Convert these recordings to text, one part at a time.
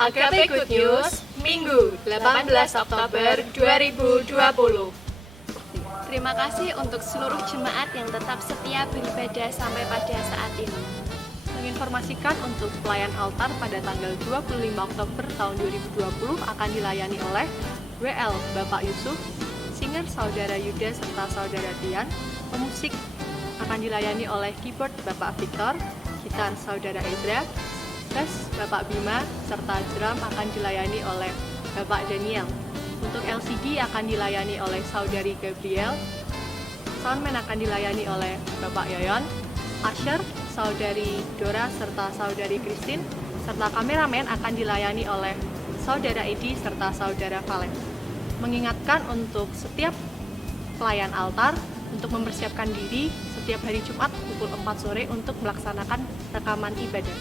AKP Good News, Minggu 18 Oktober 2020. Terima kasih untuk seluruh jemaat yang tetap setia beribadah sampai pada saat ini. Menginformasikan untuk pelayan altar pada tanggal 25 Oktober tahun 2020 akan dilayani oleh WL Bapak Yusuf, singer Saudara Yuda serta Saudara Tian, pemusik akan dilayani oleh keyboard Bapak Victor, gitar Saudara Edra, bass Bapak Bima, serta drum akan dilayani oleh Bapak Daniel. Untuk LCD akan dilayani oleh Saudari Gabriel, soundman akan dilayani oleh Bapak Yoyon, usher Saudari Dora serta Saudari Christine, serta kameramen akan dilayani oleh Saudara Edi serta Saudara Valen. Mengingatkan untuk setiap pelayan altar untuk mempersiapkan diri setiap hari Jumat pukul 4 sore untuk melaksanakan rekaman ibadah.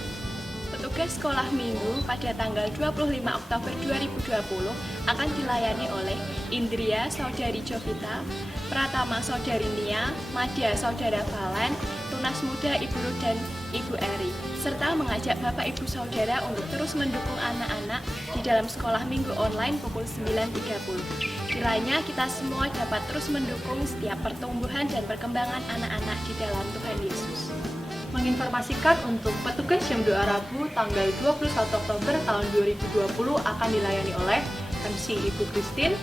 Petugas sekolah minggu pada tanggal 25 Oktober 2020 akan dilayani oleh Indria Saudari Jovita, Pratama Saudari Nia, Madya Saudara Valen, Tunas Muda Ibu Ruth dan Ibu Eri, serta mengajak Bapak Ibu Saudara untuk terus mendukung anak-anak di dalam sekolah minggu online pukul 9.30. Kiranya kita semua dapat terus mendukung setiap pertumbuhan dan perkembangan anak-anak di dalam Tuhan Yesus. Menginformasikan untuk petugas jam doa Rabu tanggal 21 Oktober tahun 2020 akan dilayani oleh MC Ibu Christine,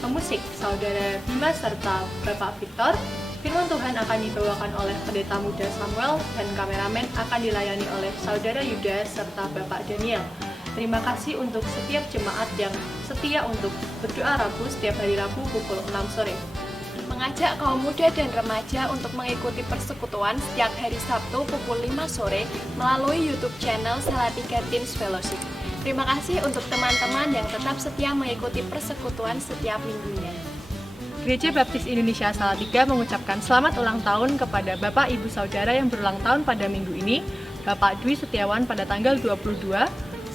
pemusik Saudara Bima serta Bapak Victor. Firman Tuhan akan dibawakan oleh pendeta muda Samuel dan kameramen akan dilayani oleh Saudara Yuda serta Bapak Daniel. Terima kasih untuk setiap jemaat yang setia untuk berdoa Rabu setiap hari Rabu pukul 6 sore. Mengajak kaum muda dan remaja untuk mengikuti persekutuan setiap hari Sabtu pukul 5 sore melalui YouTube channel Salatiga Teens Fellowship. Terima kasih untuk teman-teman yang tetap setia mengikuti persekutuan setiap minggunya. Gereja Baptis Indonesia Salatiga mengucapkan selamat ulang tahun kepada Bapak Ibu Saudara yang berulang tahun pada minggu ini, Bapak Dwi Setiawan pada tanggal 22,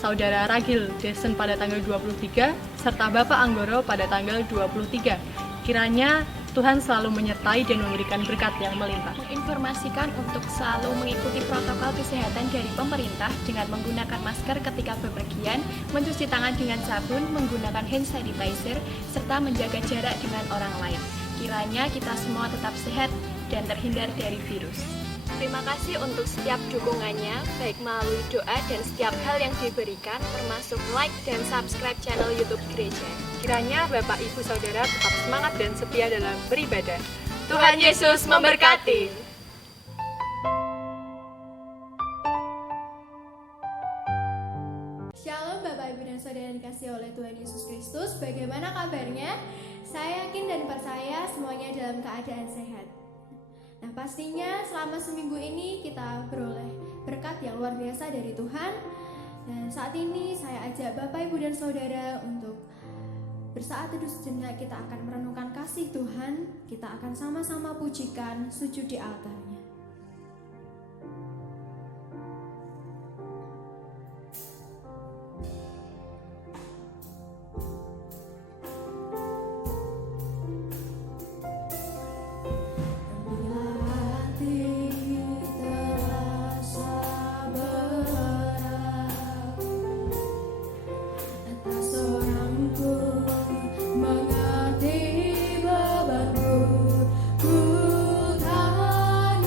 Saudara Ragil Desen pada tanggal 23, serta Bapak Anggoro pada tanggal 23. Kiranya Tuhan selalu menyertai dan memberikan berkat yang melimpah. Menginformasikan untuk selalu mengikuti protokol kesehatan dari pemerintah dengan menggunakan masker ketika bepergian, mencuci tangan dengan sabun, menggunakan hand sanitizer, serta menjaga jarak dengan orang lain. Kiranya kita semua tetap sehat dan terhindar dari virus. Terima kasih untuk setiap dukungannya, baik melalui doa dan setiap hal yang diberikan, termasuk like dan subscribe channel YouTube Gereja. Kiranya Bapak Ibu Saudara tetap semangat dan setia dalam beribadah. Tuhan Yesus memberkati. Shalom Bapak Ibu dan Saudara yang dikasihi oleh Tuhan Yesus Kristus. Bagaimana kabarnya? Saya yakin dan percaya semuanya dalam keadaan sehat. Nah, pastinya selama seminggu ini kita beroleh berkat yang luar biasa dari Tuhan. Dan saat ini saya ajak Bapak Ibu dan Saudara untuk bersaat teduh sejenak. Kita akan merenungkan kasih Tuhan. Kita akan sama-sama pujikan, sujud di altarnya. Ku tak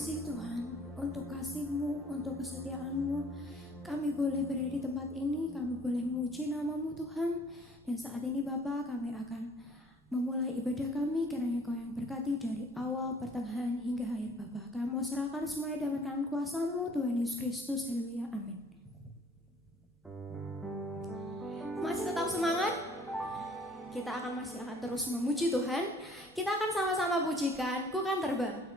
kasih Tuhan untuk kasih-Mu, untuk kesetiaan-Mu. Kami boleh berada di tempat ini, kami boleh memuji nama-Mu Tuhan. Dan saat ini Bapa, kami akan memulai ibadah kami, kiranya Kau yang berkati dari awal, pertengahan, hingga akhir Bapa. Kami mau serahkan semuanya dalam tangan kuasa-Mu, Tuhan Yesus Kristus, haleluya, amin. Masih tetap semangat? Kita masih akan terus memuji Tuhan. Kita akan sama-sama pujikan Ku Kan Terbang.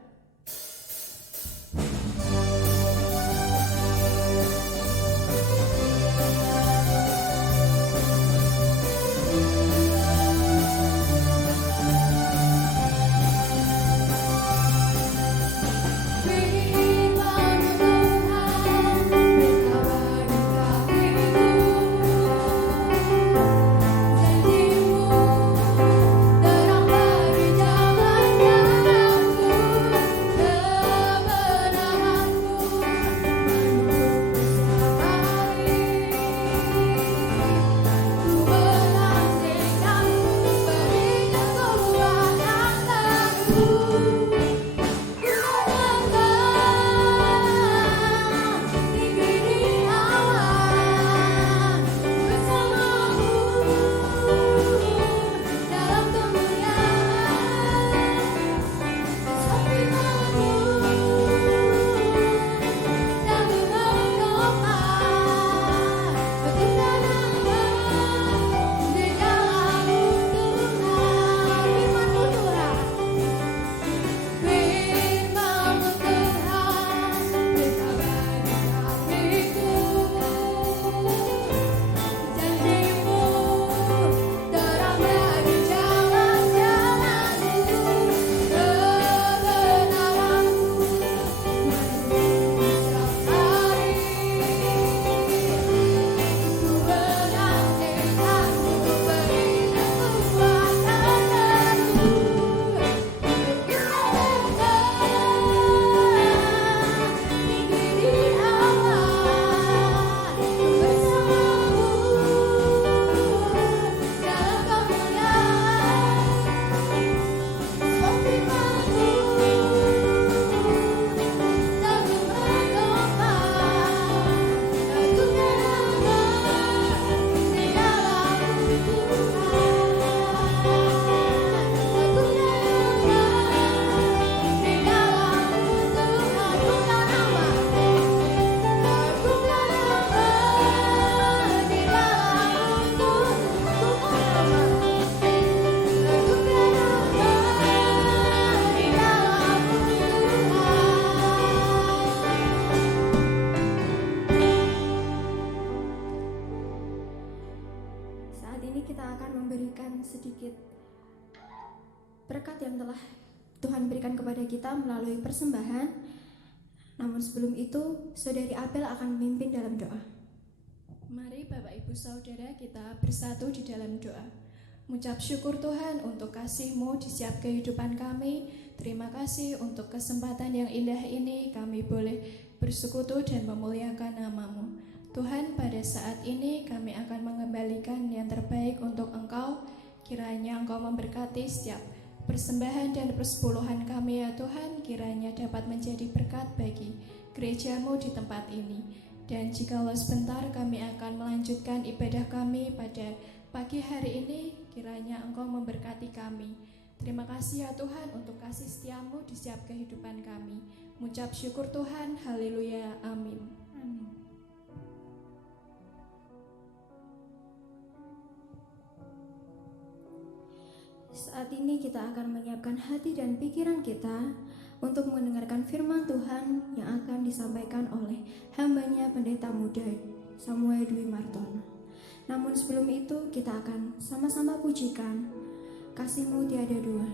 Berkat yang telah Tuhan berikan kepada kita melalui persembahan. Namun sebelum itu, Saudari Abel akan memimpin dalam doa. Mari Bapak Ibu Saudara kita bersatu di dalam doa. Mengucap syukur Tuhan untuk kasih-Mu di setiap kehidupan kami. Terima kasih untuk kesempatan yang indah ini kami boleh bersekutu dan memuliakan nama-Mu. Tuhan, pada saat ini kami akan mengembalikan yang terbaik untuk Engkau. Kiranya Engkau memberkati setiap persembahan dan persepuluhan kami ya Tuhan, kiranya dapat menjadi berkat bagi gereja-Mu di tempat ini. Dan jikalau sebentar kami akan melanjutkan ibadah kami pada pagi hari ini, kiranya Engkau memberkati kami. Terima kasih ya Tuhan untuk kasih setia-Mu di setiap kehidupan kami. Mengucap syukur Tuhan, haleluya, amin. Amin. Saat ini kita akan menyiapkan hati dan pikiran kita untuk mendengarkan firman Tuhan yang akan disampaikan oleh hambanya pendeta muda Samuel Dwi Martono. Namun sebelum itu kita akan sama-sama pujikan Kasih-Mu Tiada Dua.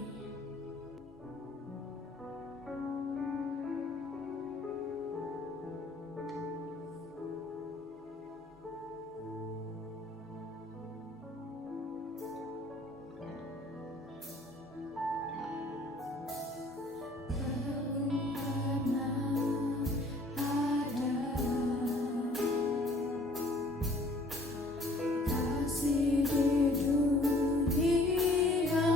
Kasih di dunia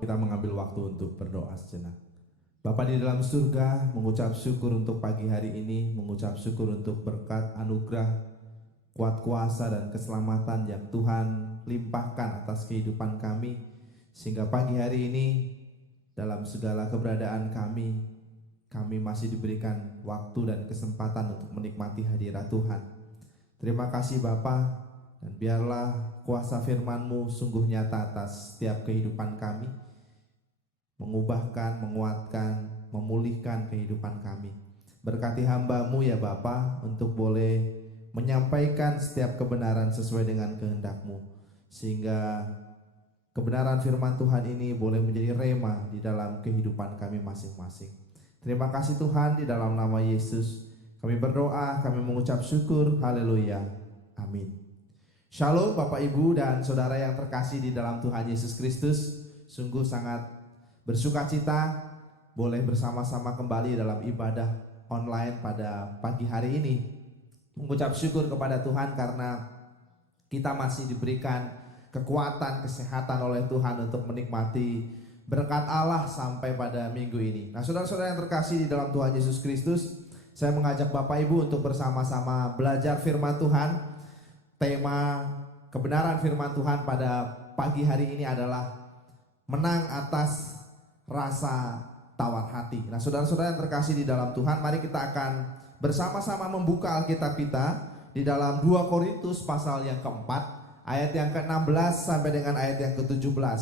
Kita mengambil waktu untuk berdoa sejenak. Bapa di dalam surga, mengucap syukur untuk pagi hari ini, mengucap syukur untuk berkat anugerah, kuat kuasa dan keselamatan yang Tuhan limpahkan atas kehidupan kami, sehingga pagi hari ini dalam segala keberadaan kami masih diberikan waktu dan kesempatan untuk menikmati hadirat Tuhan. Terima kasih Bapa, dan biarlah kuasa firman-Mu sungguh nyata atas setiap kehidupan kami, mengubahkan, menguatkan, memulihkan kehidupan kami. Berkati hamba-Mu ya Bapa, untuk boleh menyampaikan setiap kebenaran sesuai dengan kehendak-Mu, sehingga kebenaran firman Tuhan ini boleh menjadi rema di dalam kehidupan kami masing-masing. Terima kasih Tuhan, di dalam nama Yesus kami berdoa, kami mengucap syukur, haleluya, amin. Shalom Bapak Ibu dan Saudara yang terkasih di dalam Tuhan Yesus Kristus. Sungguh sangat bersuka cita boleh bersama-sama kembali dalam ibadah online pada pagi hari ini. Mengucap syukur kepada Tuhan karena kita masih diberikan kekuatan, kesehatan oleh Tuhan untuk menikmati berkat Allah sampai pada minggu ini. Nah saudara-saudara yang terkasih di dalam Tuhan Yesus Kristus, saya mengajak Bapak Ibu untuk bersama-sama belajar firman Tuhan. Tema kebenaran firman Tuhan pada pagi hari ini adalah menang atas rasa tawar hati. Nah saudara-saudara yang terkasih di dalam Tuhan, mari kita akan bersama-sama membuka Alkitab kita di dalam 2 Korintus pasal yang keempat, ayat yang ke-16 sampai dengan ayat yang ke-17.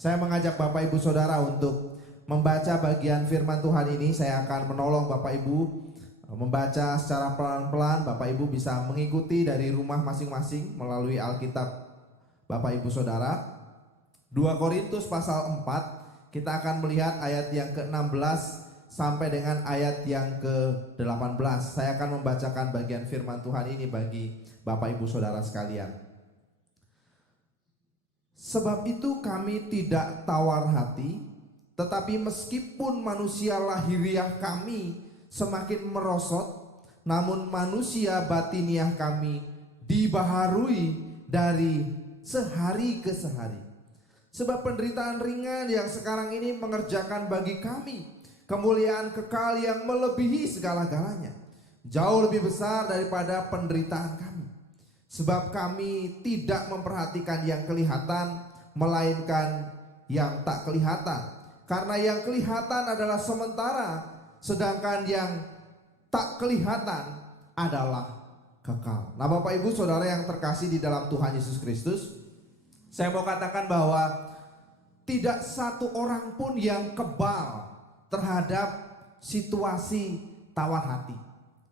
Saya mengajak Bapak Ibu Saudara untuk membaca bagian firman Tuhan ini. Saya akan menolong Bapak Ibu membaca secara pelan-pelan. Bapak Ibu bisa mengikuti dari rumah masing-masing melalui Alkitab Bapak Ibu Saudara. 2 Korintus pasal 4, kita akan melihat ayat yang ke-16 sampai dengan ayat yang ke-18. Saya akan membacakan bagian firman Tuhan ini bagi Bapak Ibu Saudara sekalian. Sebab itu kami tidak tawar hati, tetapi meskipun manusia lahiriah kami semakin merosot, namun manusia batiniah kami dibaharui dari sehari ke sehari. Sebab penderitaan ringan yang sekarang ini mengerjakan bagi kami kemuliaan kekal yang melebihi segala-galanya, jauh lebih besar daripada penderitaan kami. Sebab kami tidak memperhatikan yang kelihatan, melainkan yang tak kelihatan. Karena yang kelihatan adalah sementara, sedangkan yang tak kelihatan adalah kekal. Nah Bapak Ibu Saudara yang terkasih di dalam Tuhan Yesus Kristus, saya mau katakan bahwa tidak satu orang pun yang kebal terhadap situasi tawar hati.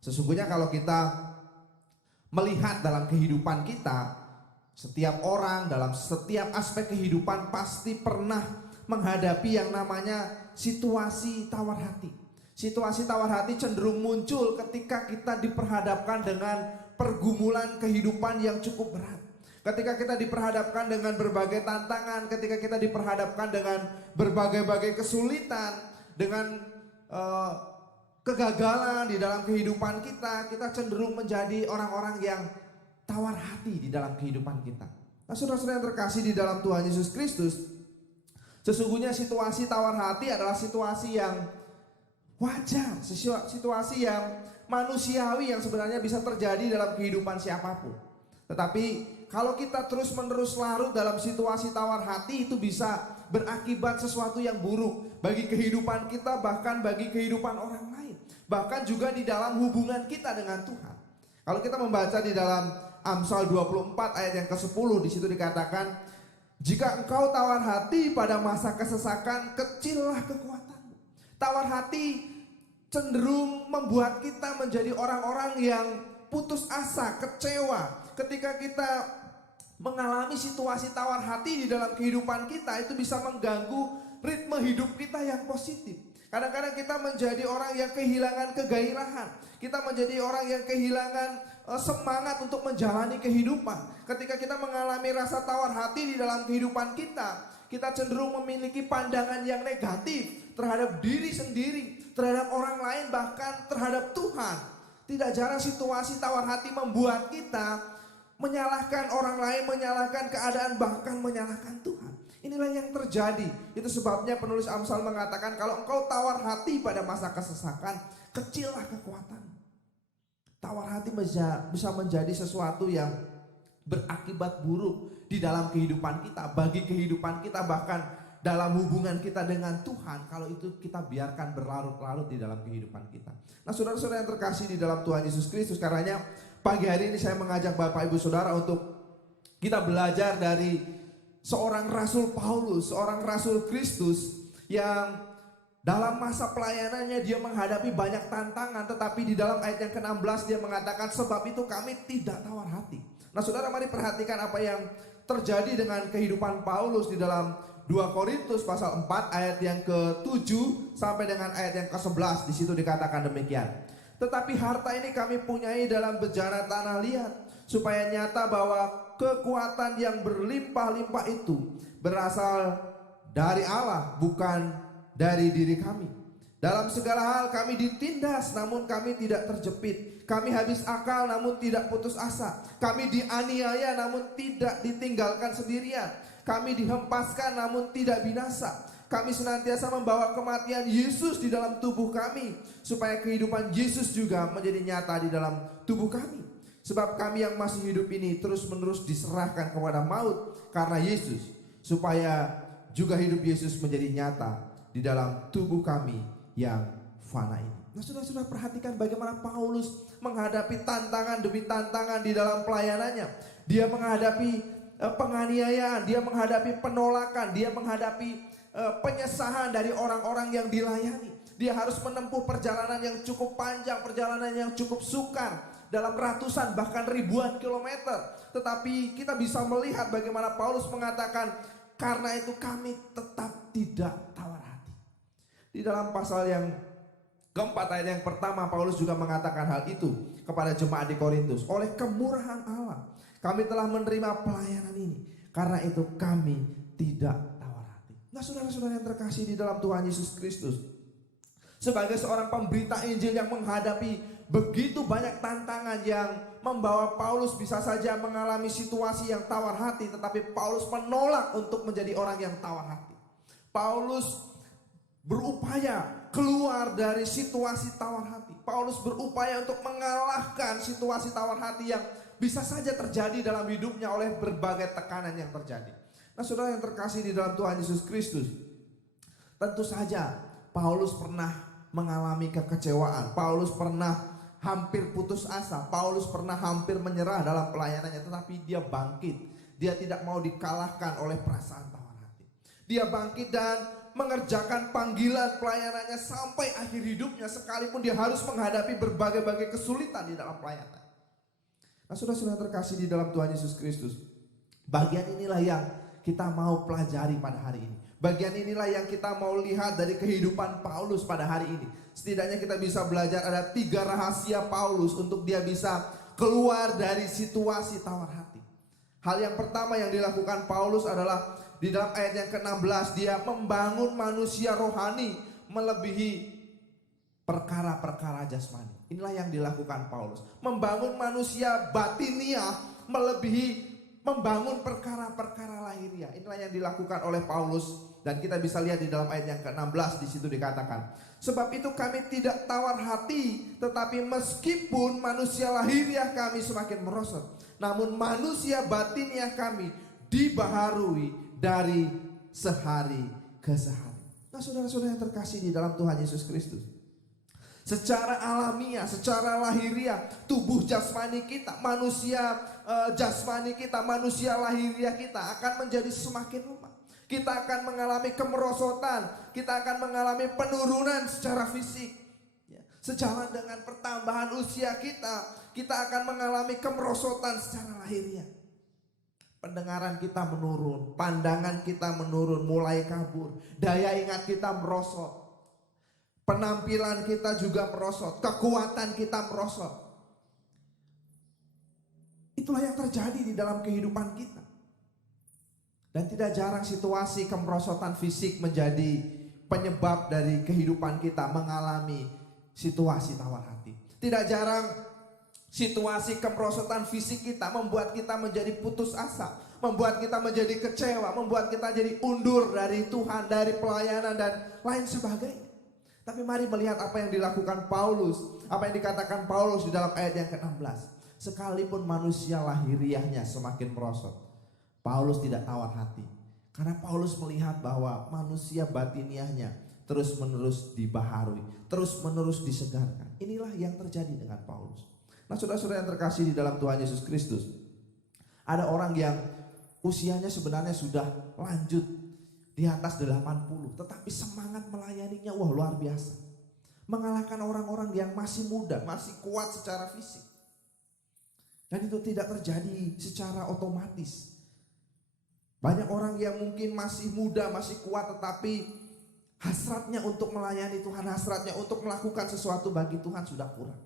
Sesungguhnya kalau kita melihat dalam kehidupan kita, setiap orang dalam setiap aspek kehidupan pasti pernah menghadapi yang namanya situasi tawar hati. Situasi tawar hati cenderung muncul ketika kita diperhadapkan dengan pergumulan kehidupan yang cukup berat. Ketika kita diperhadapkan dengan berbagai tantangan, ketika kita diperhadapkan dengan berbagai-bagai kesulitan, dengan kegagalan di dalam kehidupan kita, kita cenderung menjadi orang-orang yang tawar hati di dalam kehidupan kita. Nah saudara-saudara yang terkasih di dalam Tuhan Yesus Kristus, sesungguhnya situasi tawar hati adalah situasi yang wajar, situasi yang manusiawi yang sebenarnya bisa terjadi dalam kehidupan siapapun. Tetapi kalau kita terus-menerus larut dalam situasi tawar hati, itu bisa berakibat sesuatu yang buruk bagi kehidupan kita, bahkan bagi kehidupan orang lain, bahkan juga di dalam hubungan kita dengan Tuhan. Kalau kita membaca di dalam Amsal 24 ayat yang ke-10, di situ dikatakan, jika engkau tawar hati pada masa kesesakan, kecillah kekuatanmu. Tawar hati cenderung membuat kita menjadi orang-orang yang putus asa, kecewa. Ketika kita mengalami situasi tawar hati di dalam kehidupan kita, itu bisa mengganggu ritme hidup kita yang positif. Kadang-kadang kita menjadi orang yang kehilangan kegairahan. Kita menjadi orang yang kehilangan semangat untuk menjalani kehidupan. Ketika kita mengalami rasa tawar hati di dalam kehidupan kita, kita cenderung memiliki pandangan yang negatif terhadap diri sendiri, terhadap orang lain, bahkan terhadap Tuhan. Tidak jarang situasi tawar hati membuat kita menyalahkan orang lain, menyalahkan keadaan, bahkan menyalahkan Tuhan. Ini inilah yang terjadi. Itu sebabnya penulis Amsal mengatakan, kalau engkau tawar hati pada masa kesesakan, kecillah kekuatan. Tawar hati bisa menjadi sesuatu yang berakibat buruk di dalam kehidupan kita, bagi kehidupan kita, bahkan dalam hubungan kita dengan Tuhan, kalau itu kita biarkan berlarut-larut di dalam kehidupan kita. Nah, saudara-saudara yang terkasih di dalam Tuhan Yesus Kristus, karenanya pagi hari ini saya mengajak Bapak Ibu Saudara untuk kita belajar dari seorang Rasul Paulus, seorang Rasul Kristus yang dalam masa pelayanannya dia menghadapi banyak tantangan, tetapi di dalam ayat yang ke-16 dia mengatakan, sebab itu kami tidak tawar hati. Nah, saudara, mari perhatikan apa yang terjadi dengan kehidupan Paulus di dalam 2 Korintus pasal 4 ayat yang ke-7 sampai dengan ayat yang ke-11. Di situ dikatakan demikian. Tetapi harta ini kami punyai dalam bejana tanah liat, supaya nyata bahwa kekuatan yang berlimpah-limpah itu berasal dari Allah, bukan dari diri kami. Dalam segala hal kami ditindas, namun kami tidak terjepit. Kami habis akal, namun tidak putus asa. Kami dianiaya, namun tidak ditinggalkan sendirian. Kami dihempaskan, namun tidak binasa. Kami senantiasa membawa kematian Yesus di dalam tubuh kami, supaya kehidupan Yesus juga menjadi nyata di dalam tubuh kami. Sebab kami yang masih hidup ini terus-menerus diserahkan kepada maut karena Yesus, supaya juga hidup Yesus menjadi nyata di dalam tubuh kami yang fana ini. Nah, saudara-saudara, perhatikan bagaimana Paulus menghadapi tantangan demi tantangan di dalam pelayanannya. Dia menghadapi penganiayaan, dia menghadapi penolakan, dia menghadapi penyesahan dari orang-orang yang dilayani. Dia harus menempuh perjalanan yang cukup panjang, perjalanan yang cukup sukar, dalam ratusan bahkan ribuan kilometer. Tetapi kita bisa melihat bagaimana Paulus mengatakan, karena itu kami tetap tidak tawar hati. Di dalam pasal yang keempat ayat yang pertama, Paulus juga mengatakan hal itu kepada jemaat di Korintus. Oleh kemurahan Allah kami telah menerima pelayanan ini, karena itu kami tidak tawar hati. Nah, saudara-saudara yang terkasih di dalam Tuhan Yesus Kristus, sebagai seorang pemberita Injil yang menghadapi begitu banyak tantangan yang membawa Paulus bisa saja mengalami situasi yang tawar hati, tetapi Paulus menolak untuk menjadi orang yang tawar hati. Paulus berupaya keluar dari situasi tawar hati. Paulus berupaya untuk mengalahkan situasi tawar hati yang bisa saja terjadi dalam hidupnya oleh berbagai tekanan yang terjadi. Nah, saudara yang terkasih di dalam Tuhan Yesus Kristus, tentu saja Paulus pernah mengalami kekecewaan. Paulus pernah hampir putus asa. Paulus pernah hampir menyerah dalam pelayanannya, tetapi dia bangkit. Dia tidak mau dikalahkan oleh perasaan tawar hati. Dia bangkit dan mengerjakan panggilan pelayanannya sampai akhir hidupnya, sekalipun dia harus menghadapi berbagai-bagai kesulitan di dalam pelayanan. Nah, saudara-saudara terkasih di dalam Tuhan Yesus Kristus, bagian inilah yang kita mau pelajari pada hari ini. Bagian inilah yang kita mau lihat dari kehidupan Paulus pada hari ini. Setidaknya kita bisa belajar ada 3 rahasia Paulus untuk dia bisa keluar dari situasi tawar hati. Hal yang pertama yang dilakukan Paulus adalah di dalam ayat yang ke-16, dia membangun manusia rohani melebihi perkara-perkara jasmani. Inilah yang dilakukan Paulus, membangun manusia batiniah melebihi membangun perkara-perkara lahiriah. Inilah yang dilakukan oleh Paulus, dan kita bisa lihat di dalam ayat yang ke-16 di situ dikatakan, sebab itu kami tidak tawar hati, tetapi meskipun manusia lahiriah kami semakin merosot, namun manusia batiniah kami dibaharui dari sehari ke sehari. Nah, saudara-saudara yang terkasih di dalam Tuhan Yesus Kristus, secara alamiah, secara lahiriah, tubuh jasmani kita, manusia jasmani kita, manusia lahiriah kita akan menjadi semakin lemah. Kita akan mengalami kemerosotan, kita akan mengalami penurunan secara fisik. Sejalan dengan pertambahan usia kita, kita akan mengalami kemerosotan secara lahiriah. Pendengaran kita menurun, pandangan kita menurun, mulai kabur, daya ingat kita merosot. Penampilan kita juga merosot, kekuatan kita merosot. Itulah yang terjadi di dalam kehidupan kita. Dan tidak jarang situasi kemerosotan fisik menjadi penyebab dari kehidupan kita mengalami situasi tawar hati. Tidak jarang situasi kemerosotan fisik kita membuat kita menjadi putus asa, membuat kita menjadi kecewa, membuat kita jadi undur dari Tuhan, dari pelayanan dan lain sebagainya. Tapi mari melihat apa yang dilakukan Paulus, apa yang dikatakan Paulus di dalam ayat yang ke-16. Sekalipun manusia lahiriahnya semakin merosot, Paulus tidak tawar hati. Karena Paulus melihat bahwa manusia batiniahnya terus-menerus dibaharui, terus-menerus disegarkan. Inilah yang terjadi dengan Paulus. Nah, saudara-saudara yang terkasih di dalam Tuhan Yesus Kristus, ada orang yang usianya sebenarnya sudah lanjut di atas 80, tetapi semangat melayaninya luar biasa. Mengalahkan orang-orang yang masih muda, masih kuat secara fisik. Dan itu tidak terjadi secara otomatis. Banyak orang yang mungkin masih muda, masih kuat, tetapi hasratnya untuk melayani Tuhan, hasratnya untuk melakukan sesuatu bagi Tuhan sudah kurang.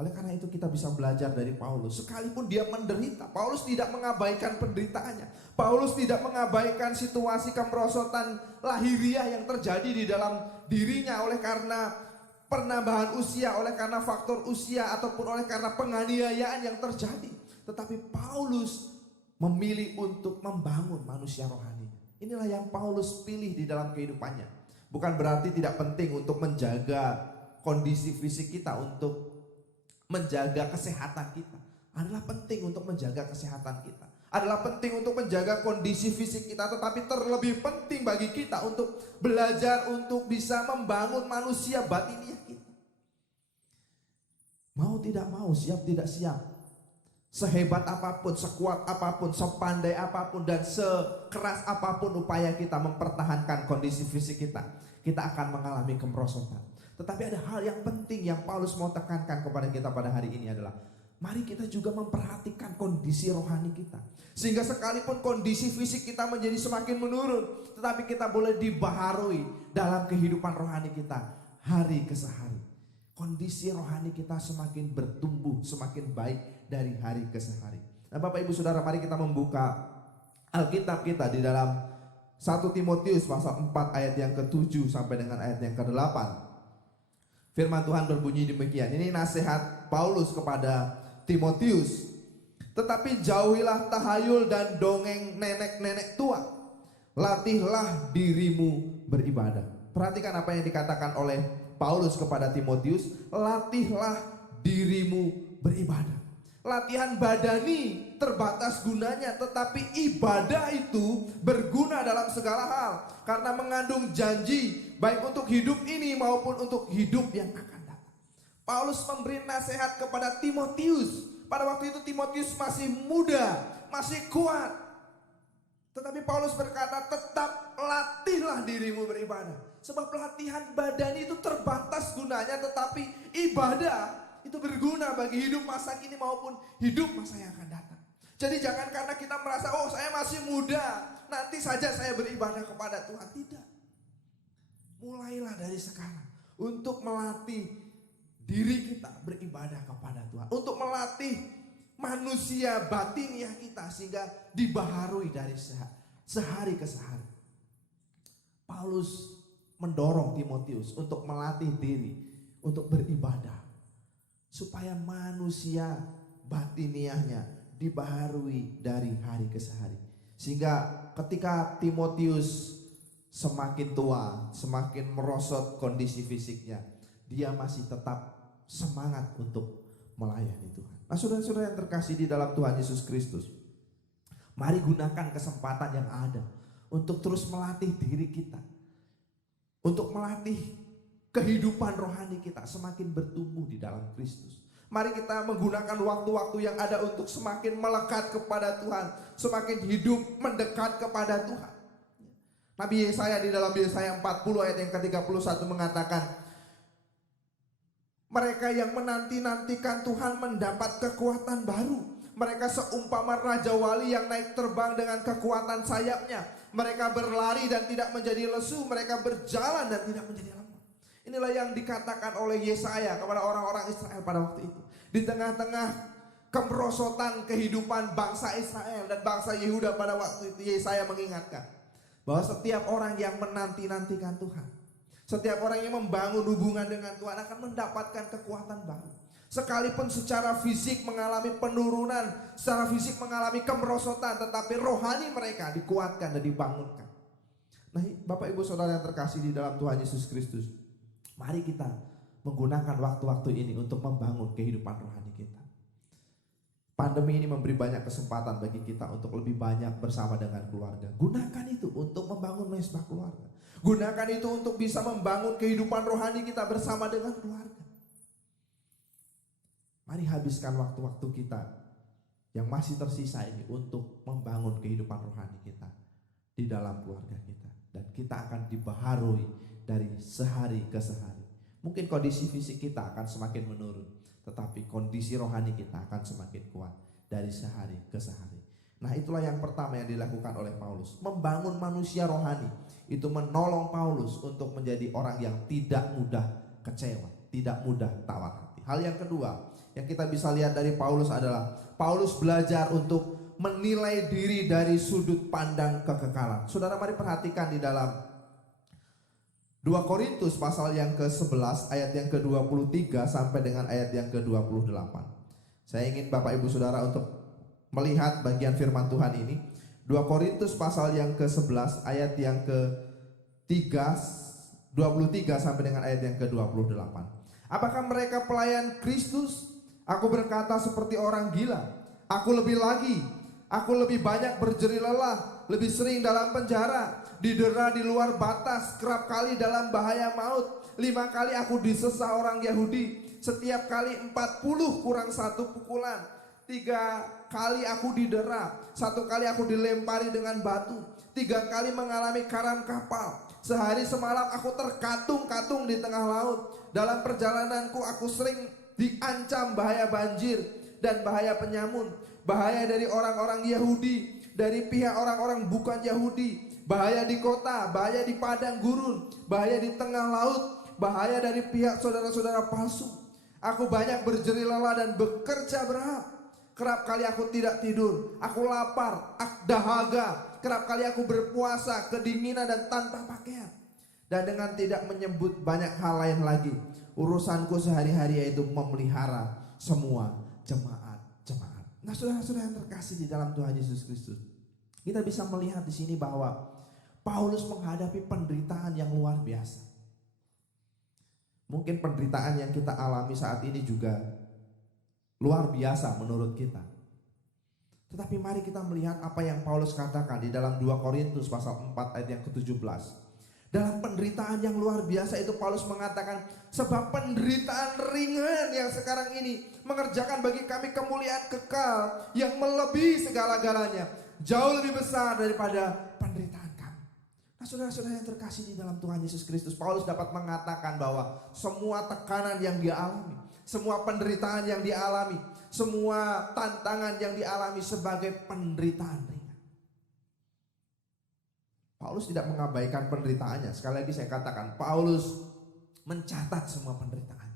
Oleh karena itu kita bisa belajar dari Paulus. Sekalipun dia menderita, Paulus tidak mengabaikan penderitaannya. Paulus tidak mengabaikan situasi kemerosotan lahiriah yang terjadi di dalam dirinya oleh karena penambahan usia, oleh karena faktor usia, ataupun oleh karena penganiayaan yang terjadi. Tetapi Paulus memilih untuk membangun manusia rohani. Inilah yang Paulus pilih di dalam kehidupannya. Bukan berarti tidak penting untuk menjaga kondisi fisik kita, untuk menjaga kesehatan kita. Adalah penting untuk menjaga kesehatan kita. Adalah penting untuk menjaga kondisi fisik kita. Tetapi terlebih penting bagi kita untuk belajar untuk bisa membangun manusia batiniah kita. Mau tidak mau, siap tidak siap, sehebat apapun, sekuat apapun, sepandai apapun, dan sekeras apapun upaya kita mempertahankan kondisi fisik kita, kita akan mengalami kemerosotan. Tetapi ada hal yang penting yang Paulus mau tekankan kepada kita pada hari ini adalah, mari kita juga memperhatikan kondisi rohani kita. Sehingga sekalipun kondisi fisik kita menjadi semakin menurun, tetapi kita boleh dibaharui dalam kehidupan rohani kita hari ke hari. Kondisi rohani kita semakin bertumbuh, semakin baik dari hari ke hari. Nah, Bapak Ibu Saudara, mari kita membuka Alkitab kita di dalam 1 Timotius pasal 4 ayat yang ke-7 sampai dengan ayat yang ke-8. Firman Tuhan berbunyi demikian. Ini nasihat Paulus kepada Timotius. Tetapi jauhilah tahayul dan dongeng nenek-nenek tua. Latihlah dirimu beribadah. Perhatikan apa yang dikatakan oleh Paulus kepada Timotius. Latihlah dirimu beribadah. Latihan badani terbatas gunanya, tetapi ibadah itu berguna dalam segala hal, karena mengandung janji baik untuk hidup ini maupun untuk hidup yang akan datang. Paulus memberi nasihat kepada Timotius. Pada waktu itu Timotius masih muda, masih kuat. Tetapi Paulus berkata, tetap latihlah dirimu beribadah. Sebab latihan badani itu terbatas gunanya, tetapi ibadah itu berguna bagi hidup masa kini maupun hidup masa yang akan datang. Jadi jangan karena kita merasa, oh saya masih muda, nanti saja saya beribadah kepada Tuhan. Tidak. Mulailah dari sekarang untuk melatih diri kita beribadah kepada Tuhan. Untuk melatih manusia batiniah kita sehingga dibaharui dari sehari ke sehari. Paulus mendorong Timotius untuk melatih diri untuk beribadah, supaya manusia batiniahnya dibaharui dari hari ke hari. Sehingga ketika Timotius semakin tua, semakin merosot kondisi fisiknya, dia masih tetap semangat untuk melayani Tuhan. Nah, saudara-saudara yang terkasih di dalam Tuhan Yesus Kristus, mari gunakan kesempatan yang ada untuk terus melatih diri kita, untuk melatih kehidupan rohani kita semakin bertumbuh di dalam Kristus. Mari kita menggunakan waktu-waktu yang ada untuk semakin melekat kepada Tuhan, semakin hidup mendekat kepada Tuhan. Nabi Yesaya di dalam Yesaya 40 ayat yang ke-31 mengatakan, mereka yang menanti-nantikan Tuhan mendapat kekuatan baru. Mereka seumpama Raja Wali yang naik terbang dengan kekuatan sayapnya. Mereka berlari dan tidak menjadi lesu. Mereka berjalan dan tidak menjadi lemah. Inilah yang dikatakan oleh Yesaya kepada orang-orang Israel pada waktu itu. Di tengah-tengah kemerosotan kehidupan bangsa Israel dan bangsa Yehuda pada waktu itu, Yesaya mengingatkan bahwa setiap orang yang menanti-nantikan Tuhan, setiap orang yang membangun hubungan dengan Tuhan akan mendapatkan kekuatan baru. Sekalipun secara fisik mengalami penurunan, secara fisik mengalami kemerosotan, tetapi rohani mereka dikuatkan dan dibangunkan. Nah, Bapak Ibu Saudara yang terkasih di dalam Tuhan Yesus Kristus, mari kita menggunakan waktu-waktu ini untuk membangun kehidupan rohani kita. Pandemi ini memberi banyak kesempatan bagi kita untuk lebih banyak bersama dengan keluarga. Gunakan itu untuk membangun mesbah keluarga. Gunakan itu untuk bisa membangun kehidupan rohani kita bersama dengan keluarga. Mari habiskan waktu-waktu kita yang masih tersisa ini untuk membangun kehidupan rohani kita di dalam keluarga kita. Dan kita akan dibaharui dari sehari ke sehari. Mungkin kondisi fisik kita akan semakin menurun, tetapi kondisi rohani kita akan semakin kuat dari sehari ke sehari. Nah, itulah yang pertama yang dilakukan oleh Paulus. Membangun manusia rohani itu menolong Paulus untuk menjadi orang yang tidak mudah kecewa, tidak mudah tawar hati. Hal yang kedua yang kita bisa lihat dari Paulus adalah Paulus belajar untuk menilai diri dari sudut pandang kekekalan. Saudara, mari perhatikan di dalam 2 Korintus pasal yang ke-11 ayat yang ke-23 sampai dengan ayat yang ke-28. Saya ingin Bapak Ibu Saudara untuk melihat bagian firman Tuhan ini. 2 Korintus pasal yang ke-11 ayat yang ke-23 sampai dengan ayat yang ke-28. Apakah mereka pelayan Kristus? Aku berkata seperti orang gila. Aku lebih lagi, aku lebih banyak berjerih lelah, lebih sering dalam penjara, didera di luar batas, kerap kali dalam bahaya maut. 5 kali aku disesah orang Yahudi, setiap kali 40 kurang 1 pukulan. 3 kali aku didera, 1 kali aku dilempari dengan batu, 3 kali mengalami karam kapal. Sehari semalam aku terkatung-katung di tengah laut. Dalam perjalananku aku sering diancam bahaya banjir dan bahaya penyamun, bahaya dari orang-orang Yahudi, dari pihak orang-orang bukan Yahudi, bahaya di kota, bahaya di padang gurun, bahaya di tengah laut, bahaya dari pihak saudara-saudara palsu. Aku banyak berjerih lelah dan bekerja berat. Kerap kali aku tidak tidur, aku lapar, dahaga. Kerap kali aku berpuasa, kedinginan dan tanpa pakaian. Dan dengan tidak menyebut banyak hal lain lagi, urusanku sehari-hari yaitu memelihara semua jemaat-jemaat. Nah, saudara-saudara yang terkasih di dalam Tuhan Yesus Kristus, kita bisa melihat di sini bahwa Paulus menghadapi penderitaan yang luar biasa. Mungkin penderitaan yang kita alami saat ini juga luar biasa menurut kita. Tetapi mari kita melihat apa yang Paulus katakan di dalam 2 Korintus pasal 4 ayat yang ke-17. Dalam penderitaan yang luar biasa itu Paulus mengatakan, sebab penderitaan ringan yang sekarang ini mengerjakan bagi kami kemuliaan kekal yang melebihi segala-galanya, jauh lebih besar daripada penderitaan kami. Nah, saudara-saudara yang terkasih di dalam Tuhan Yesus Kristus, Paulus dapat mengatakan bahwa semua tekanan yang dia alami, semua penderitaan yang dialami, semua tantangan yang dialami sebagai penderitaan ringan. Paulus tidak mengabaikan penderitaannya. Sekali lagi saya katakan, Paulus mencatat semua penderitaan.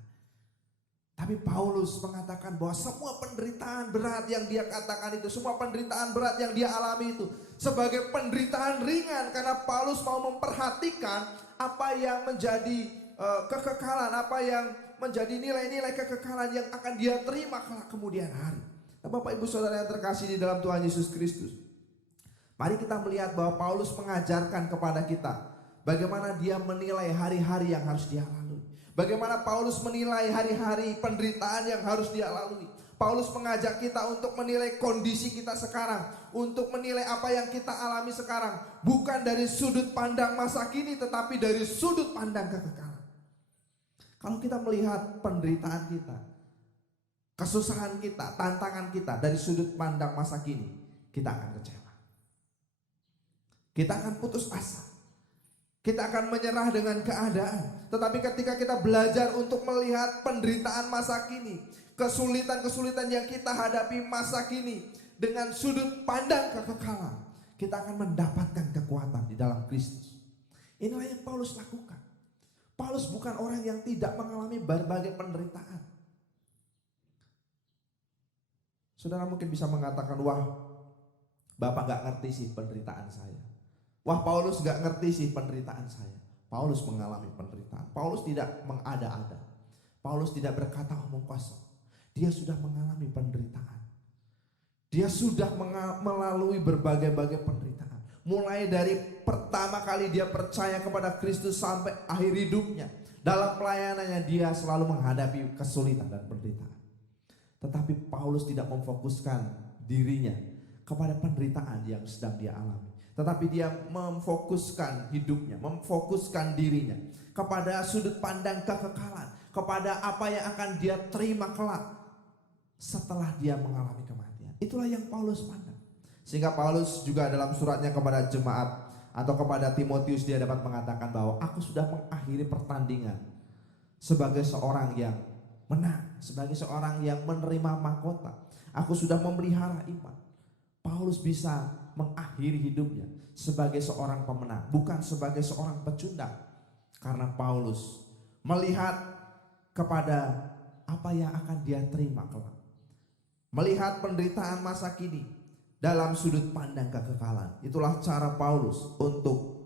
Tapi Paulus mengatakan bahwa semua penderitaan berat yang dia katakan itu, semua penderitaan berat yang dia alami itu sebagai penderitaan ringan, karena Paulus mau memperhatikan apa yang menjadi kekekalan, apa yang menjadi nilai-nilai kekekalan yang akan dia terima kelak kemudian hari. Nah, Bapak Ibu Saudara yang terkasih di dalam Tuhan Yesus Kristus, mari kita melihat bahwa Paulus mengajarkan kepada kita bagaimana dia menilai hari-hari yang harus dia lalui. Bagaimana Paulus menilai hari-hari penderitaan yang harus dia lalui. Paulus mengajak kita untuk menilai kondisi kita sekarang, untuk menilai apa yang kita alami sekarang, bukan dari sudut pandang masa kini, tetapi dari sudut pandang kekekalan. Kalau kita melihat penderitaan kita, kesusahan kita, tantangan kita dari sudut pandang masa kini, kita akan kecewa. Kita akan putus asa. Kita akan menyerah dengan keadaan. Tetapi ketika kita belajar untuk melihat penderitaan masa kini, kesulitan-kesulitan yang kita hadapi masa kini dengan sudut pandang kekekalan, kita akan mendapatkan kekuatan di dalam Kristus. Inilah yang Paulus lakukan. Paulus bukan orang yang tidak mengalami berbagai penderitaan. Saudara mungkin bisa mengatakan, wah, Bapak gak ngerti sih penderitaan saya. Wah, Paulus gak ngerti sih penderitaan saya. Paulus mengalami penderitaan. Paulus tidak mengada-ada. Paulus tidak berkata omong kosong. dia sudah mengalami penderitaan. Dia sudah melalui berbagai-bagai penderitaan. Mulai dari pertama kali dia percaya kepada Kristus sampai akhir hidupnya. Dalam pelayanannya dia selalu menghadapi kesulitan dan penderitaan. Tetapi Paulus tidak memfokuskan dirinya kepada penderitaan yang sedang dia alami. Tetapi dia memfokuskan hidupnya, memfokuskan dirinya kepada sudut pandang kekekalan, kepada apa yang akan dia terima kelak setelah dia mengalami kematian. Itulah yang Paulus pandang. Sehingga Paulus juga dalam suratnya kepada jemaat atau kepada Timotius dia dapat mengatakan bahwa aku sudah mengakhiri pertandingan sebagai seorang yang menang, sebagai seorang yang menerima mahkota. Aku sudah memelihara iman. Paulus bisa mengakhiri hidupnya sebagai seorang pemenang, bukan sebagai seorang pecundang. Karena Paulus melihat kepada apa yang akan dia terima kelak. Melihat penderitaan masa kini dalam sudut pandang kekekalan. Itulah cara Paulus untuk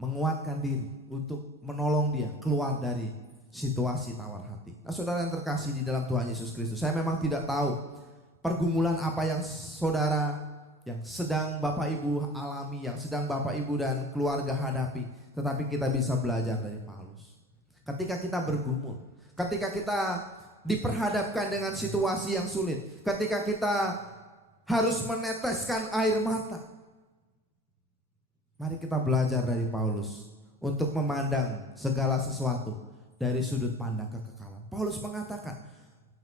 menguatkan diri, untuk menolong dia keluar dari situasi tawar hati. Nah, saudara yang terkasih di dalam Tuhan Yesus Kristus, saya memang tidak tahu pergumulan apa yang saudara yang sedang Bapak Ibu alami, yang sedang Bapak Ibu dan keluarga hadapi. Tetapi kita bisa belajar dari Paulus. Ketika kita bergumul, ketika kita diperhadapkan dengan situasi yang sulit, ketika kita harus meneteskan air mata, mari kita belajar dari Paulus untuk memandang segala sesuatu dari sudut pandang kekekalan. Paulus mengatakan,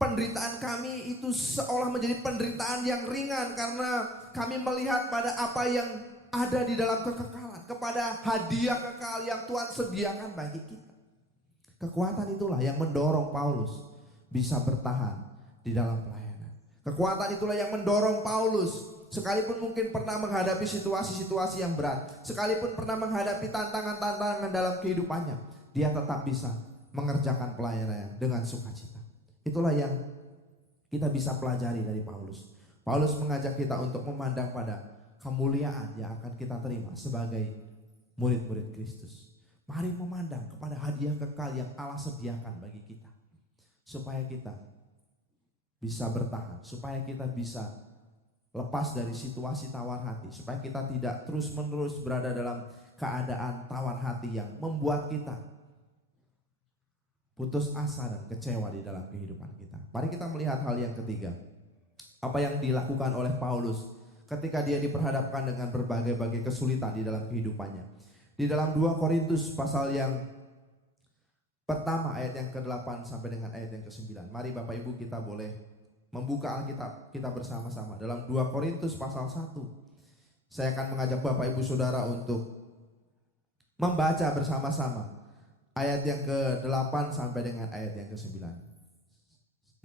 penderitaan kami itu seolah menjadi penderitaan yang ringan karena kami melihat pada apa yang ada di dalam kekekalan, kepada hadiah kekal yang Tuhan sediakan bagi kita. Kekuatan itulah yang mendorong Paulus bisa bertahan di dalam pelayanan. Kekuatan itulah yang mendorong Paulus, sekalipun mungkin pernah menghadapi situasi-situasi yang berat, sekalipun pernah menghadapi tantangan-tantangan dalam kehidupannya, dia tetap bisa mengerjakan pelayanannya dengan sukacita. Itulah yang kita bisa pelajari dari Paulus. Paulus mengajak kita untuk memandang pada kemuliaan yang akan kita terima sebagai murid-murid Kristus. Mari memandang kepada hadiah kekal yang Allah sediakan bagi kita, supaya kita bisa bertahan, supaya kita bisa lepas dari situasi tawar hati, supaya kita tidak terus-menerus berada dalam keadaan tawar hati yang membuat kita putus asa dan kecewa di dalam kehidupan kita. Mari kita melihat hal yang ketiga. Apa yang dilakukan oleh Paulus ketika dia diperhadapkan dengan berbagai-bagai kesulitan di dalam kehidupannya. Di dalam 2 Korintus pasal yang pertama ayat yang ke-8 sampai dengan ayat yang ke-9. Mari Bapak Ibu kita boleh membuka Alkitab kita bersama-sama. Dalam 2 Korintus pasal 1. Saya akan mengajak Bapak Ibu Saudara untuk membaca bersama-sama ayat yang ke-8 sampai dengan ayat yang ke-9.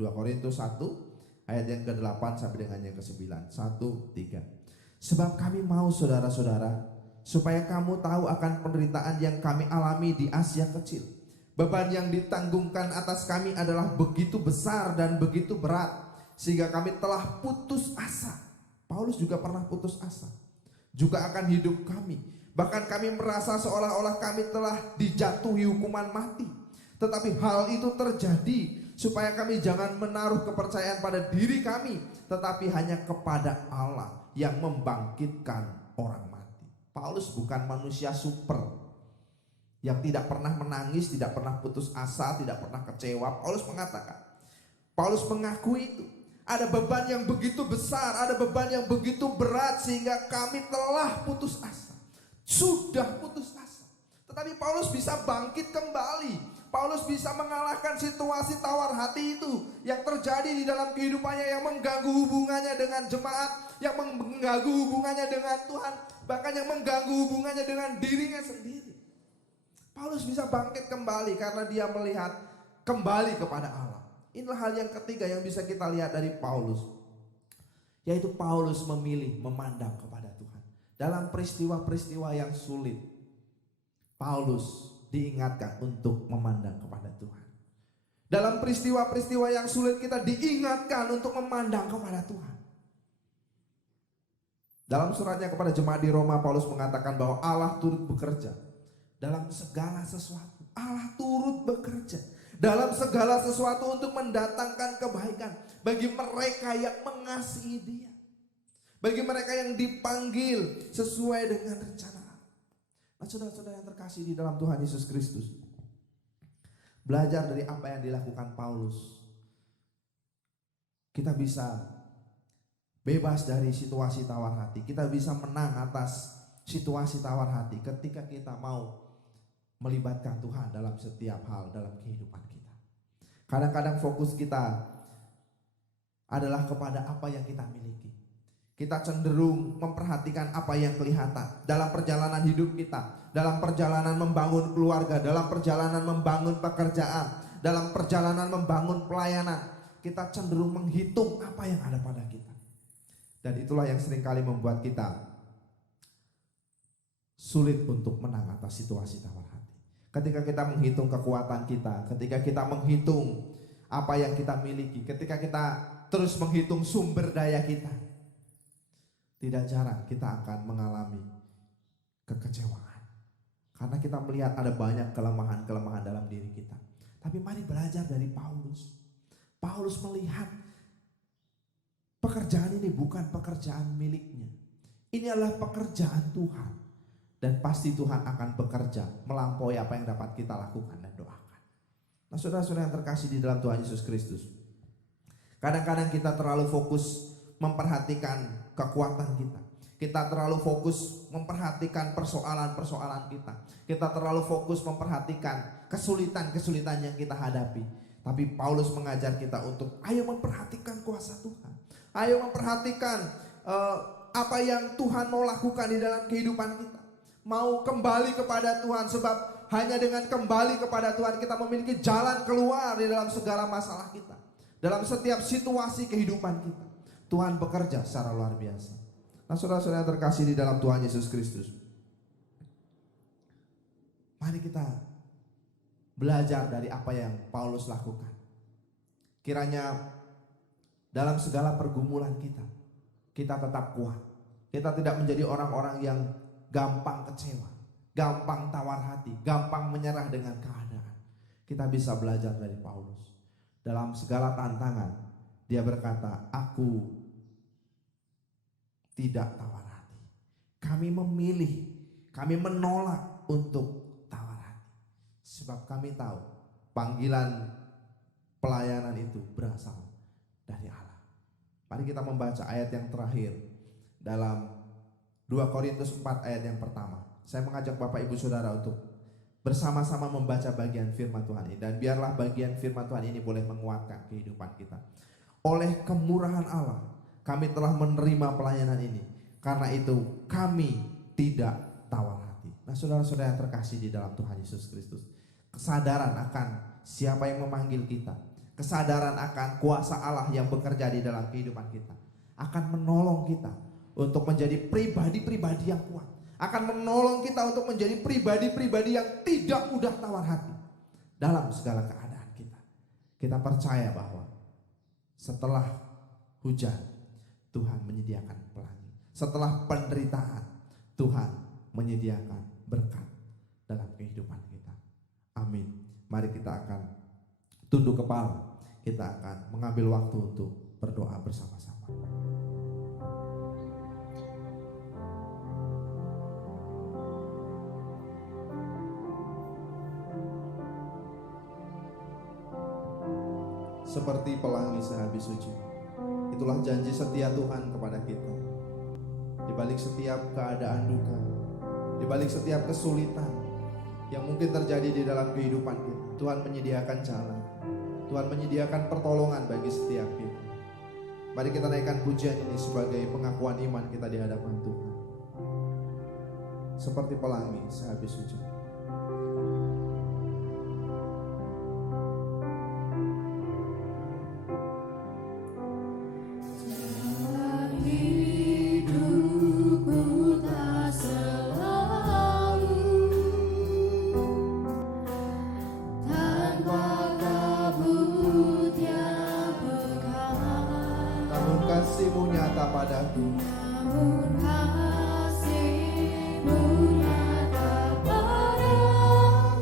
2 Korintus 1 ayat yang ke-8 sampai dengan yang ke-9. 1, 3. Sebab kami mau saudara-saudara, supaya kamu tahu akan penderitaan yang kami alami di Asia Kecil. Beban yang ditanggungkan atas kami adalah begitu besar dan begitu berat, sehingga kami telah putus asa. Paulus juga pernah putus asa juga akan hidup kami. Bahkan kami merasa seolah-olah kami telah dijatuhi hukuman mati. Tetapi hal itu terjadi supaya kami jangan menaruh kepercayaan pada diri kami, tetapi hanya kepada Allah yang membangkitkan orang mati. Paulus bukan manusia super yang tidak pernah menangis, tidak pernah putus asa, tidak pernah kecewa. Paulus mengakui itu. Ada beban yang begitu besar, ada beban yang begitu berat sehingga kami telah putus asa. Sudah putus asa. Tetapi Paulus bisa bangkit kembali. Paulus bisa mengalahkan situasi tawar hati itu yang terjadi di dalam kehidupannya, yang mengganggu hubungannya dengan jemaat, yang mengganggu hubungannya dengan Tuhan, bahkan yang mengganggu hubungannya dengan dirinya sendiri. Paulus bisa bangkit kembali karena dia melihat kembali kepada Allah. Inilah hal yang ketiga yang bisa kita lihat dari Paulus, yaitu Paulus memilih memandang kepada Tuhan. Dalam peristiwa-peristiwa yang sulit, Paulus diingatkan untuk memandang kepada Tuhan. Dalam peristiwa-peristiwa yang sulit kita diingatkan untuk memandang kepada Tuhan. Dalam suratnya kepada jemaat di Roma, Paulus mengatakan bahwa Allah turut bekerja dalam segala sesuatu. Allah turut bekerja dalam segala sesuatu untuk mendatangkan kebaikan bagi mereka yang mengasihi Dia, bagi mereka yang dipanggil sesuai dengan rencana. Nah, saudara-saudara yang terkasih di dalam Tuhan Yesus Kristus, belajar dari apa yang dilakukan Paulus, kita bisa bebas dari situasi tawar hati. Kita bisa menang atas situasi tawar hati ketika kita mau melibatkan Tuhan dalam setiap hal dalam kehidupan kita. Kadang-kadang fokus kita adalah kepada apa yang kita miliki. Kita cenderung memperhatikan apa yang kelihatan dalam perjalanan hidup kita, dalam perjalanan membangun keluarga, dalam perjalanan membangun pekerjaan, dalam perjalanan membangun pelayanan. Kita cenderung menghitung apa yang ada pada kita. Dan itulah yang seringkali membuat kita sulit untuk menang atas situasi tawar hati. Ketika kita menghitung kekuatan kita, ketika kita menghitung apa yang kita miliki, ketika kita terus menghitung sumber daya kita, tidak jarang kita akan mengalami kekecewaan. Karena kita melihat ada banyak kelemahan-kelemahan dalam diri kita. Tapi mari belajar dari Paulus. Paulus melihat pekerjaan ini bukan pekerjaan miliknya. Ini adalah pekerjaan Tuhan. Dan pasti Tuhan akan bekerja melampaui apa yang dapat kita lakukan dan doakan. Nah, saudara-saudara yang terkasih di dalam Tuhan Yesus Kristus, kadang-kadang kita terlalu fokus memperhatikan kekuatan kita. Kita terlalu fokus memperhatikan persoalan-persoalan kita. Kita terlalu fokus memperhatikan kesulitan-kesulitan yang kita hadapi. Tapi Paulus mengajar kita untuk ayo memperhatikan kuasa Tuhan. Ayo memperhatikan apa yang Tuhan mau lakukan di dalam kehidupan kita. Mau kembali kepada Tuhan, sebab hanya dengan kembali kepada Tuhan kita memiliki jalan keluar di dalam segala masalah kita. Dalam setiap situasi kehidupan kita, Tuhan bekerja secara luar biasa. Nah, saudara-saudara yang terkasih di dalam Tuhan Yesus Kristus, mari kita belajar dari apa yang Paulus lakukan. Kiranya dalam segala pergumulan kita tetap kuat. Kita tidak menjadi orang-orang yang gampang kecewa, gampang tawar hati, gampang menyerah dengan keadaan. Kita bisa belajar dari Paulus. Dalam segala tantangan, dia berkata, aku tidak tawar hati. Kami memilih, kami menolak untuk tawar hati. Sebab kami tahu panggilan pelayanan itu berasal dari Allah. Mari kita membaca ayat yang terakhir dalam 2 Korintus 4 ayat yang pertama. Saya mengajak Bapak Ibu Saudara untuk bersama-sama membaca bagian firman Tuhan ini. Dan biarlah bagian firman Tuhan ini boleh menguatkan kehidupan kita. Oleh kemurahan Allah kami telah menerima pelayanan ini. Karena itu kami tidak tawar hati. Nah, saudara-saudara yang terkasih di dalam Tuhan Yesus Kristus, kesadaran akan siapa yang memanggil kita, kesadaran akan kuasa Allah yang bekerja di dalam kehidupan kita akan menolong kita untuk menjadi pribadi-pribadi yang kuat, akan menolong kita untuk menjadi pribadi-pribadi yang tidak mudah tawar hati dalam segala keadaan kita. Kita percaya bahwa setelah hujan, Tuhan menyediakan pelangi. Setelah penderitaan, Tuhan menyediakan berkat dalam kehidupan kita. Amin. Mari kita akan tunduk kepala. Kita akan mengambil waktu untuk berdoa bersama-sama. Seperti pelangi sehabis hujan, itulah janji setia Tuhan kepada kita. Di balik setiap keadaan duka, di balik setiap kesulitan yang mungkin terjadi di dalam kehidupan kita, Tuhan menyediakan jalan, Tuhan menyediakan pertolongan bagi setiap kita. Mari kita naikkan pujian ini sebagai pengakuan iman kita di hadapan Tuhan. Seperti pelangi sehabis hujan. Kasih-Mu nyata padaku. Namun kasih-Mu nyata padaku.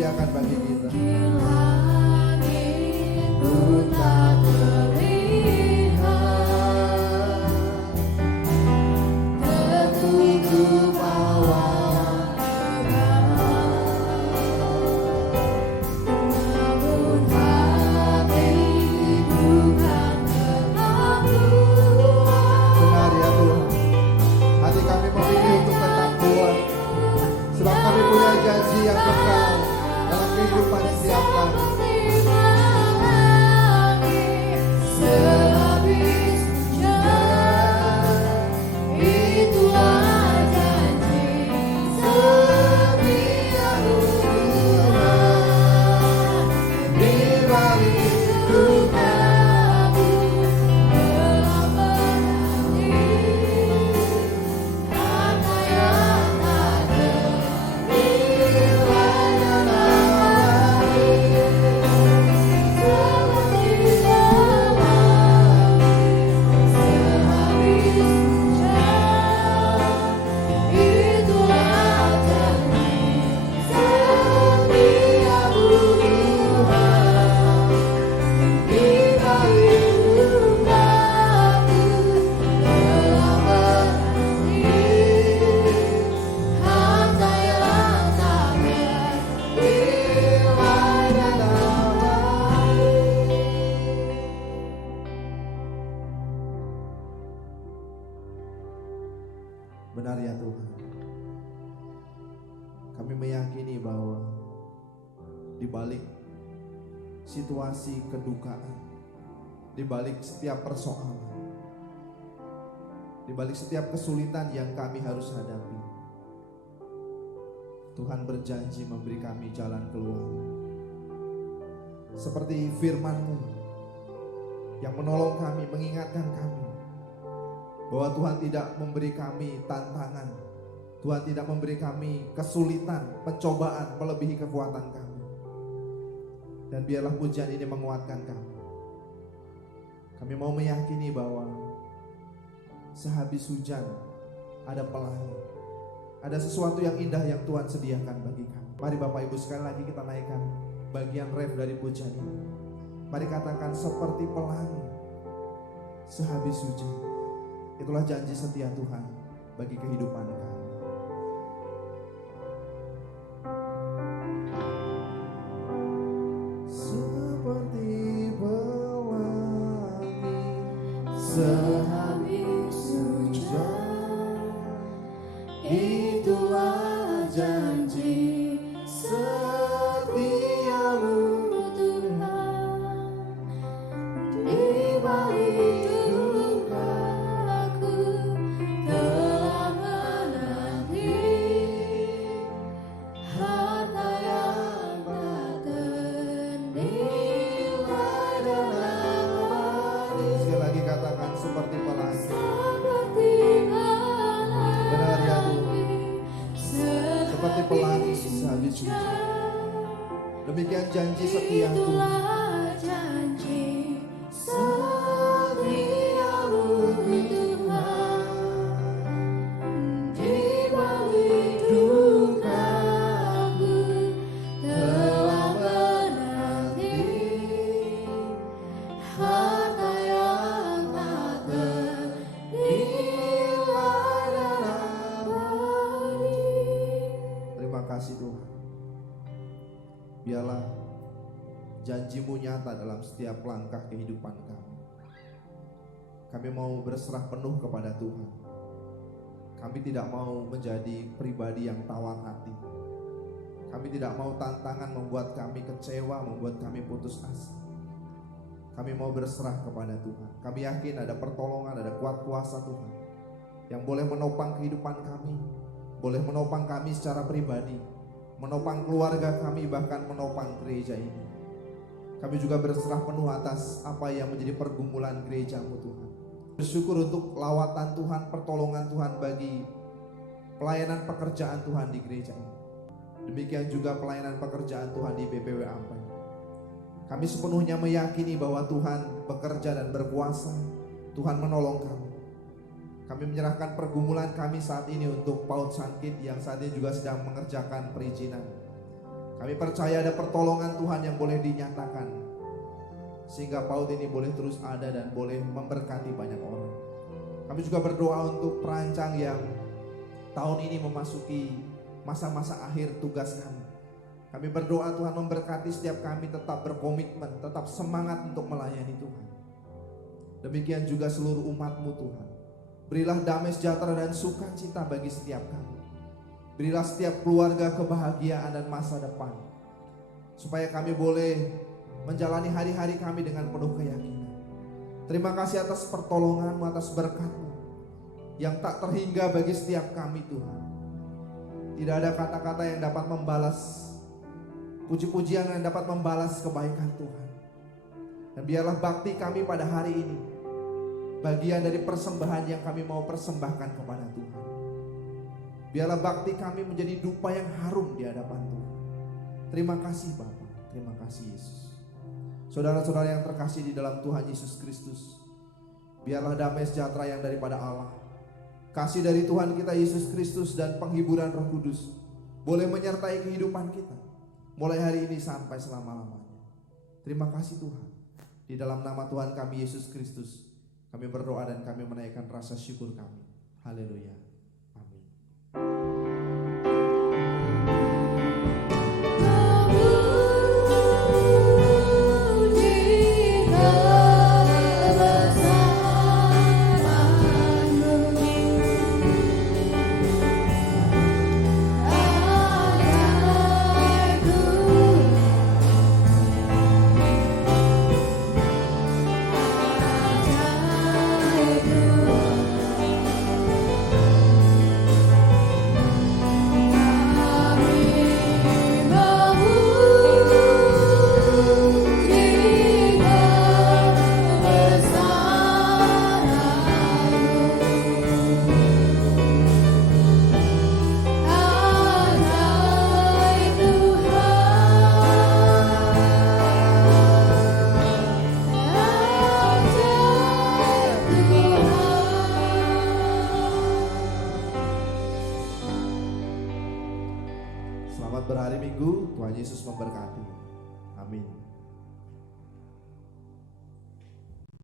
sediakan bagi kita. Benar ya Tuhan, hati kami memilih untuk tetap kuat, sebab kami punya janji yang kekal dalam kehidupan setiap kami. Benar ya Tuhan, kami meyakini bahwa di balik situasi kedukaan, di balik setiap persoalan, di balik setiap kesulitan yang kami harus hadapi, Tuhan berjanji memberi kami jalan keluar. Seperti firman-Mu yang menolong kami, mengingatkan kami bahwa Tuhan tidak memberi kami tantangan, Tuhan tidak memberi kami kesulitan, pencobaan melebihi kekuatan kami. Dan biarlah pujian ini menguatkan kami. Kami mau meyakini bahwa sehabis hujan ada pelangi, ada sesuatu yang indah yang Tuhan sediakan bagi kami. Mari Bapak Ibu sekali lagi kita naikkan bagian ref dari pujian ini. Mari katakan seperti pelangi sehabis hujan. Itulah janji setia Tuhan bagi kehidupan kami. Seperti pelangi sehabis hujan, itulah janji setiamu Tuhan. Di balik seperti pelangi. Benar ya Tuhan, seperti pelangi sehabis hujan. Demikian janji setia Tuhan. Setiamu Tuhan, di balik dukaku telah menanti harta yang tak ternilai dan abadi. Terima kasih Tuhan. Biarlah janji-Mu nyata dalam setiap langkah kehidupan kami. Kami mau berserah penuh kepada Tuhan. Kami tidak mau menjadi pribadi yang tawar hati. Kami tidak mau tantangan membuat kami kecewa, membuat kami putus asa. Kami mau berserah kepada Tuhan. Kami yakin ada pertolongan, ada kuat kuasa Tuhan yang boleh menopang kehidupan kami, boleh menopang kami secara pribadi, menopang keluarga kami, bahkan menopang gereja ini. Kami juga berserah penuh atas apa yang menjadi pergumulan gereja-Mu Tuhan. Bersyukur untuk lawatan Tuhan, pertolongan Tuhan bagi pelayanan pekerjaan Tuhan di gereja ini. Demikian juga pelayanan pekerjaan Tuhan di BPW Ampen. Kami sepenuhnya meyakini bahwa Tuhan bekerja dan berkuasa. Tuhan menolong kami. Kami menyerahkan pergumulan kami saat ini untuk PAUD Sangkit yang saat ini juga sedang mengerjakan perizinan. Kami percaya ada pertolongan Tuhan yang boleh dinyatakan, sehingga PAUD ini boleh terus ada dan boleh memberkati banyak orang. Kami juga berdoa untuk perancang yang tahun ini memasuki masa-masa akhir tugas kami. Kami berdoa Tuhan memberkati setiap kami tetap berkomitmen, tetap semangat untuk melayani Tuhan. Demikian juga seluruh umat-Mu Tuhan. Berilah damai sejahtera dan sukacita bagi setiap kami. Berilah setiap keluarga kebahagiaan dan masa depan, supaya kami boleh menjalani hari-hari kami dengan penuh keyakinan. Terima kasih atas pertolongan-Mu, atas berkat-Mu yang tak terhingga bagi setiap kami Tuhan. Tidak ada kata-kata yang dapat membalas puji-pujian, yang dapat membalas kebaikan Tuhan. Dan biarlah bakti kami pada hari ini bagian dari persembahan yang kami mau persembahkan kepada Tuhan. Biarlah bakti kami menjadi dupa yang harum di hadapan Tuhan. Terima kasih Bapa, terima kasih Yesus. Saudara-saudara yang terkasih di dalam Tuhan Yesus Kristus, biarlah damai sejahtera yang daripada Allah, kasih dari Tuhan kita Yesus Kristus, dan penghiburan Roh Kudus boleh menyertai kehidupan kita mulai hari ini sampai selama-lamanya. Terima kasih Tuhan. Di dalam nama Tuhan kami Yesus Kristus, kami berdoa dan kami menaikkan rasa syukur kami. Haleluya. Amin. Selamat berhari Minggu, Tuhan Yesus memberkati. Amin.